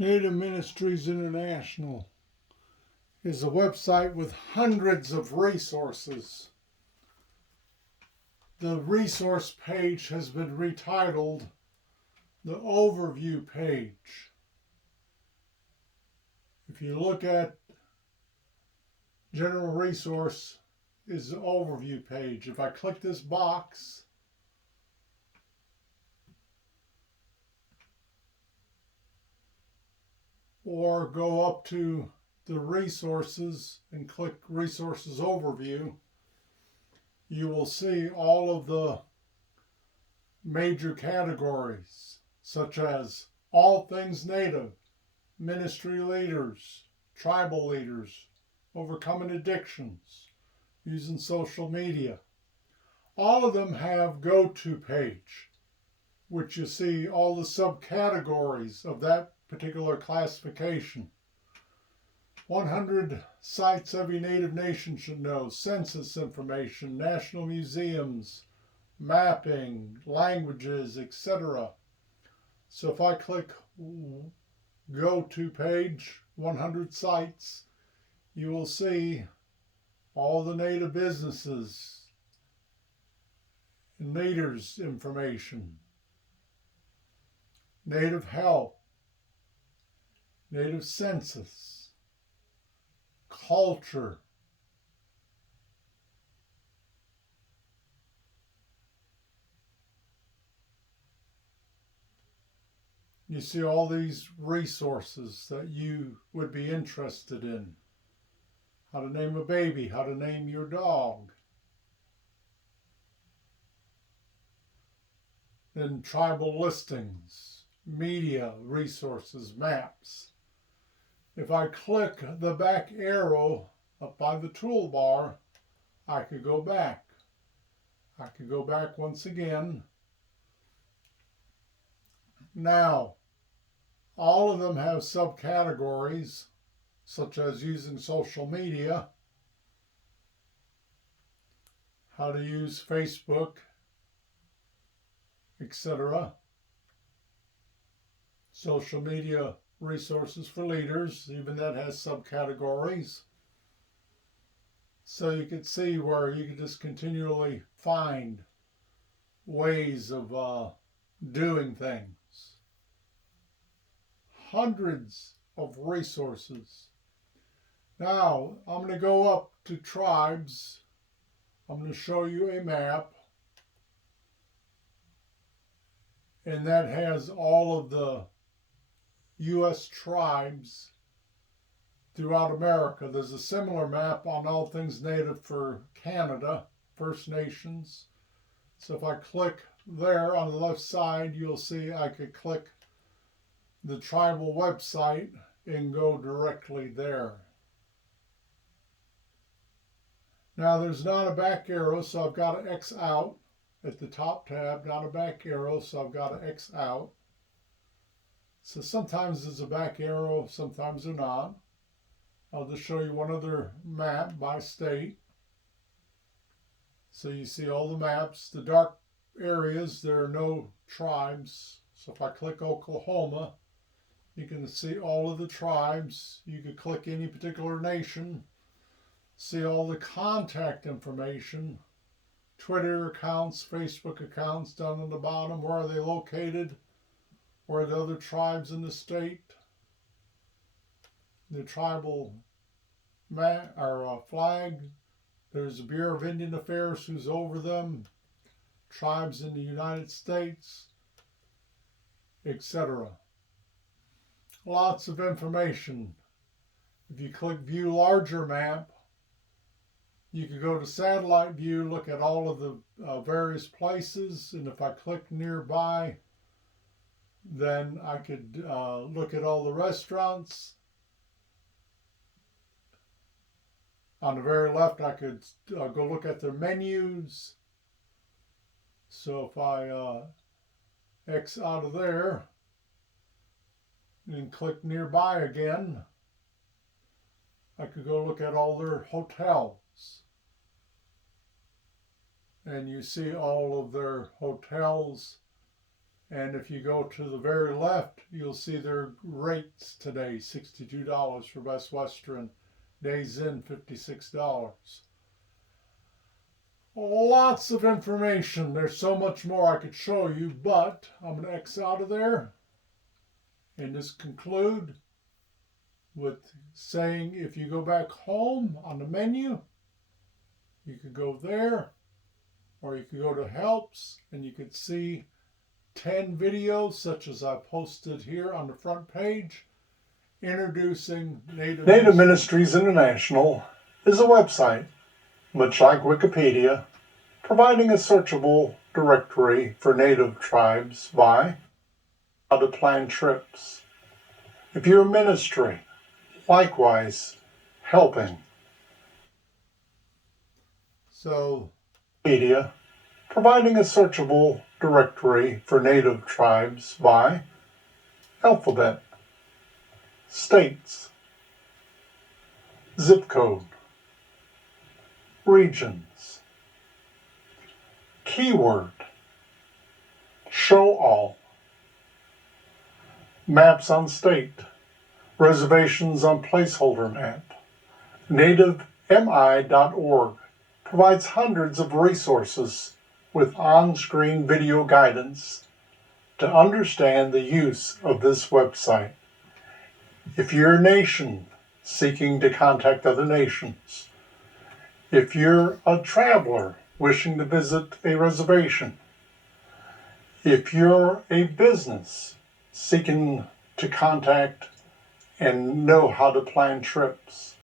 Native Ministries International is a website with hundreds of resources. The resource page has been retitled the Overview page. If you look at General Resource is the Overview page. If I click this box, or go up to the resources and click Resources Overview, you will see all of the major categories, such as all things Native, ministry leaders, tribal leaders, overcoming addictions, using social media. All of them have go-to page, which you see all the subcategories of that particular classification. 100 sites every Native nation should know, census information, national museums, mapping, languages, etc. So if I click go to page 100 sites, you will see all the Native businesses and leaders information, Native health, Native census, culture, you see all these resources that you would be interested in. How to name a baby, how to name your dog. Then tribal listings, media resources, maps. If I click the back arrow up by the toolbar, I could go back. I could go back once again. Now, all of them have subcategories, such as using social media, how to use Facebook, etc. Social media resources for leaders, even that has subcategories. So you could see where you could just continually find ways of doing things. Hundreds of resources. Now I'm going to go up to tribes. I'm going to show you a map, and that has all of the U.S. tribes throughout America. There's a similar map on All Things Native for Canada, First Nations. So if I click there on the left side, you'll see I could click the tribal website and go directly there. Now there's not a back arrow, so I've got to X out at the top tab, not a back arrow, so I've got to X out. So sometimes there's a back arrow, sometimes there's not. I'll just show you one other map by state. So you see all the maps. The dark areas, there are no tribes. So if I click Oklahoma, you can see all of the tribes. You could click any particular nation, see all the contact information, Twitter accounts, Facebook accounts down on the bottom. Where are they located? Where are the other tribes in the state? The tribal flag. There's the Bureau of Indian Affairs who's over them, tribes in the United States, etc. Lots of information. If you click View Larger Map, you could go to Satellite View, look at all of the various places, and if I click Nearby, then I could look at all the restaurants. On the very left, I could go look at their menus. So if I X out of there and click Nearby again, I could go look at all their hotels. And you see all of their hotels And if you go to the very left, you'll see their rates today, $62 for Best Western, Days Inn, $56. Lots of information. There's so much more I could show you, but I'm going to X out of there and just conclude with saying if you go back home on the menu, you could go there, or you could go to helps and you could see 10 videos such as I posted here on the front page introducing Native Ministries International is a website, much like Wikipedia, providing a searchable directory for Native tribes by how to plan trips. If you're a ministry, likewise helping. So, Wikipedia, providing a searchable directory for Native tribes by alphabet, states, zip code, regions, keyword, show all, maps on state, reservations on placeholder map. NativeMI.org provides hundreds of resources with on-screen video guidance to understand the use of this website. If you're a nation seeking to contact other nations, if you're a traveler wishing to visit a reservation, if you're a business seeking to contact and know how to plan trips,